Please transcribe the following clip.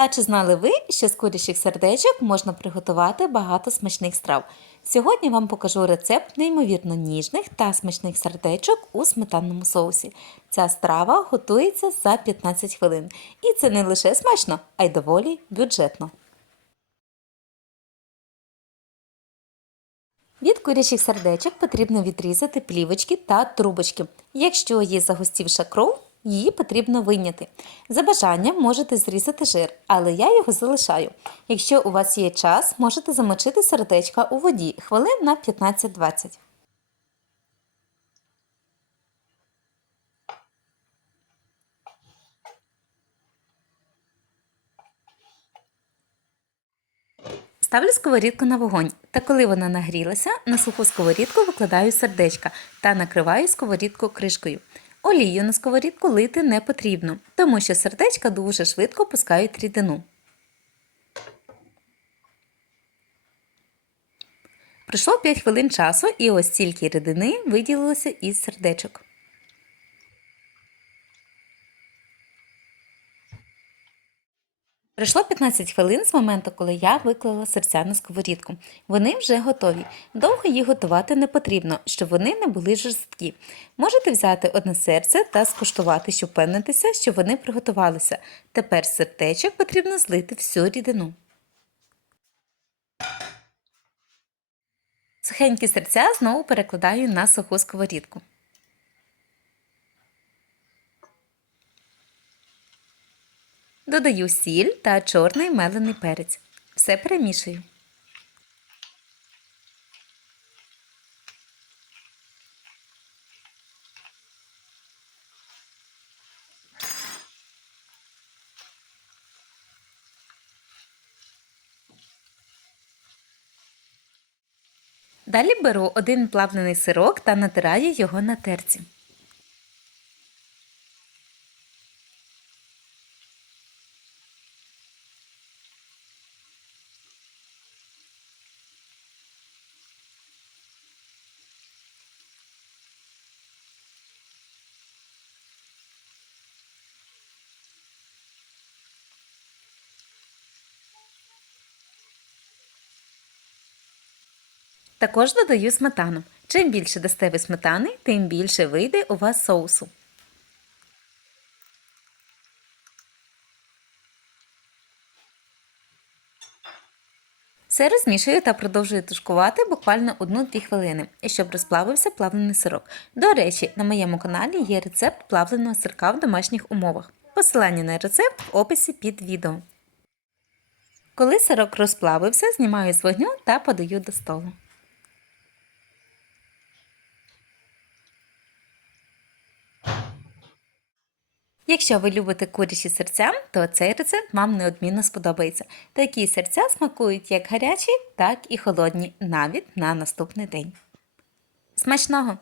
А чи знали ви, що з курячих сердечок можна приготувати багато смачних страв? Сьогодні вам покажу рецепт неймовірно ніжних та смачних сердечок у сметанному соусі. Ця страва готується за 15 хвилин. І це не лише смачно, а й доволі бюджетно. Від курячих сердечок потрібно відрізати плівочки та трубочки. Якщо є загустівша кров, її потрібно вийняти. За бажанням можете зрізати жир, але я його залишаю. Якщо у вас є час, можете замочити сердечка у воді хвилин на 15-20. Ставлю сковорідку на вогонь, та коли вона нагрілася, на суху сковорідку викладаю сердечка та накриваю сковорідку кришкою. Олію на сковорідку лити не потрібно, тому що сердечка дуже швидко пускають рідину. Пройшло 5 хвилин часу і ось стільки рідини виділилося із сердечок. Пройшло 15 хвилин з моменту, коли я виклала серця на сковорідку. Вони вже готові. Довго їх готувати не потрібно, щоб вони не були жорсткі. Можете взяти одне серце та скуштувати, щоб впевнитися, що вони приготувалися. Тепер сердечок потрібно злити всю рідину. Сухенькі серця знову перекладаю на суху сковорідку. Додаю сіль та чорний мелений перець. Все перемішую. Далі беру один плавлений сирок та натираю його на терці. Також додаю сметану. Чим більше дасте ви сметани, тим більше вийде у вас соусу. Все розмішую та продовжую тушкувати буквально 1-2 хвилини, щоб розплавився плавлений сирок. До речі, на моєму каналі є рецепт плавленого сирка в домашніх умовах. Посилання на рецепт в описі під відео. Коли сирок розплавився, знімаю з вогню та подаю до столу. Якщо ви любите курячі серця, то цей рецепт вам неодмінно сподобається. Такі серця смакують як гарячі, так і холодні, навіть на наступний день. Смачного!